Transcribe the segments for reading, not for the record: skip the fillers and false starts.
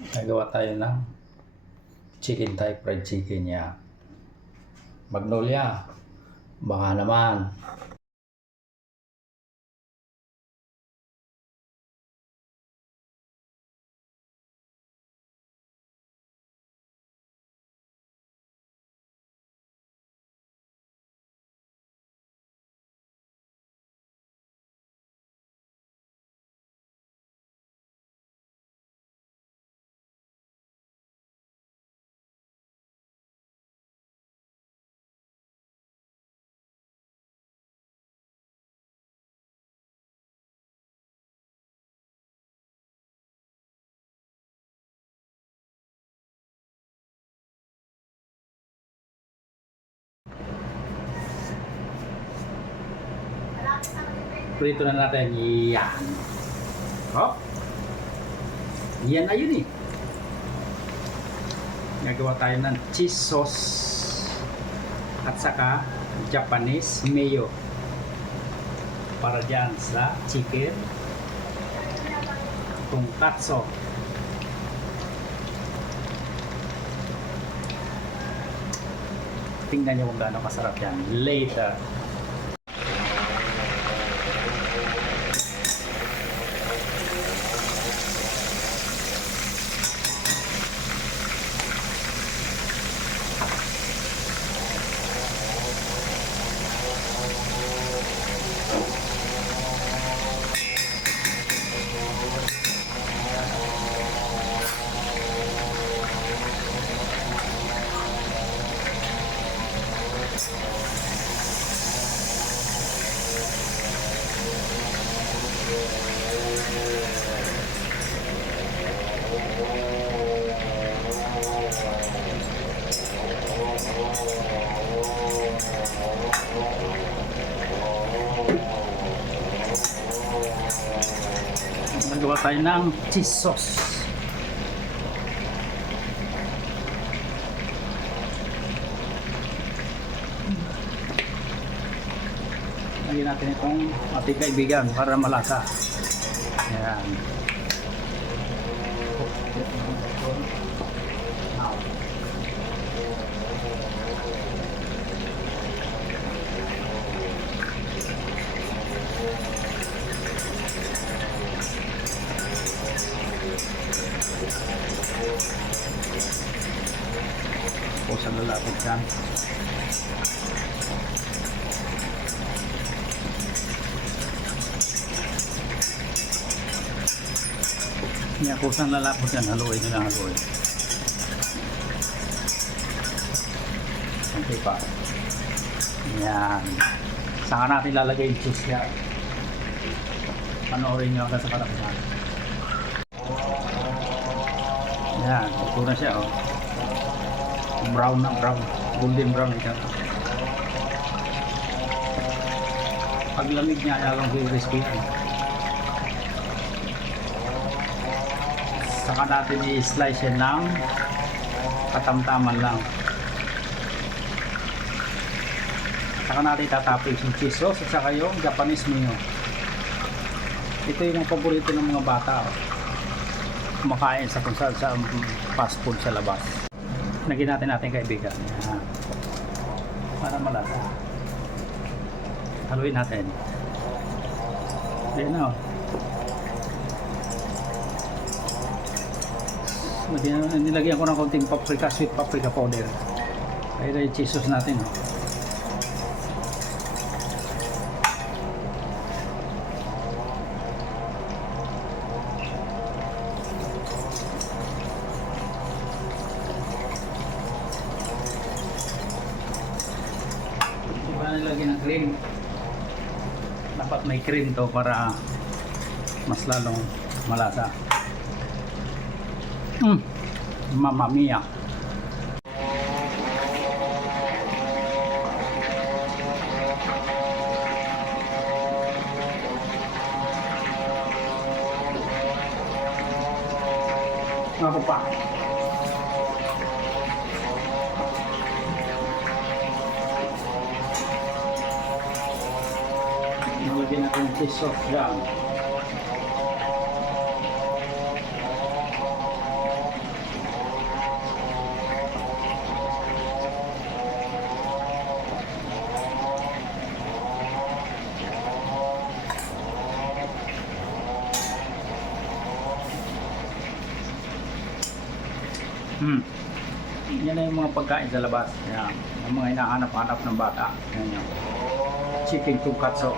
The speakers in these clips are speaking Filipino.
Nagawa tayo ng chicken Thai fried chicken niya. Magnolia, baka naman. Prito na natin. Yan. Oh. Yan na yun eh. Nagawa tayo ng cheese sauce at saka Japanese mayo para dyan sa chicken tonkatsu. Tingnan nyo kung gaano kasarap yan later. Nagawa tayo ng cheese sauce. Lagyan natin itong ating kaibigan para malasa. Ayan. Tapos ang lalapit dyan. Yan, kung saan lalapot yan, haluin nyo na haluin. Okay pa. Yan. Saka natin lalagay yung cheese yan. Panoorin nyo hanggang sa katapusan. Yan, ito na siya, oh. Brown na brown, golden brown ito. Pag lamig niya, lalong crispy yan. Saka natin i-slice yan ng katamtaman lang. Saka natin tatapos yung cheese sauce at saka yung Japanese mayo. Ito yung paborito ng mga bata, oh. Kumakain sa fast food sa labas. Lagyan natin kaibigan. Yan. Para malasa. Haluin natin. Ayan na, oh. Nilagyan ko ng konting paprika, sweet paprika powder. Kaya yung cheese sauce natin, oh. Nilagyan ng cream. Dapat may cream to para mas lalong malasa. Mamma mia. Ako pa. Nalagyan natin yung cheese sauce dyan. Yan na yung mga pagkain sa labas. Yan. Yung mga hinahanap-hanap ng bata. Yan yung chicken tonkatsu,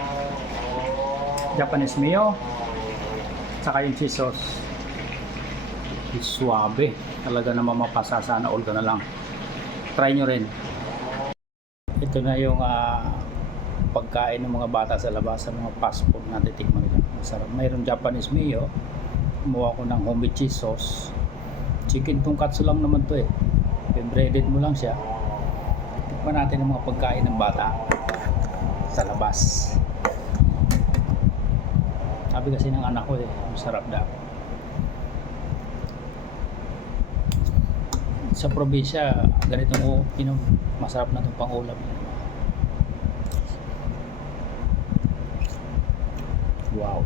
Japanese mayo, saka yung cheese sauce. Suabe. Talaga naman mapasa. Sana all ka na lang. Try nyo rin. Ito na yung pagkain ng mga bata sa labas, sa mga fast food na titikman nila. Masarap. Mayroon Japanese mayo. Kumuha ko ng homemade cheese sauce. Chicken tonkatsu lang naman to eh. Breaded mo lang siya. Tikman natin ang mga pagkain ng bata sa labas. Sabi kasi ng anak ko eh, masarap daw. Sa probinsya, ganitong masarap na itong pang-ulam. Wow.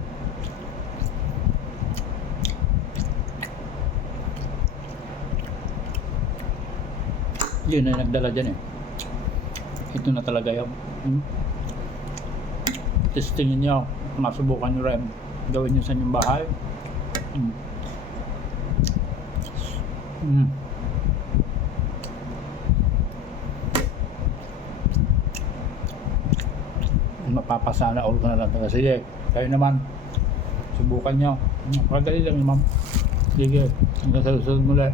Yun na nagdala dyan eh. Ito na talaga yun. Testingin nyo. Masubukan nyo rin. Gawin nyo sa inyong bahay. Mapapasana all ko na lang. Sige, kayo naman. Subukan nyo. Pagdali lang naman. Sige, hanggang sa susunod muli.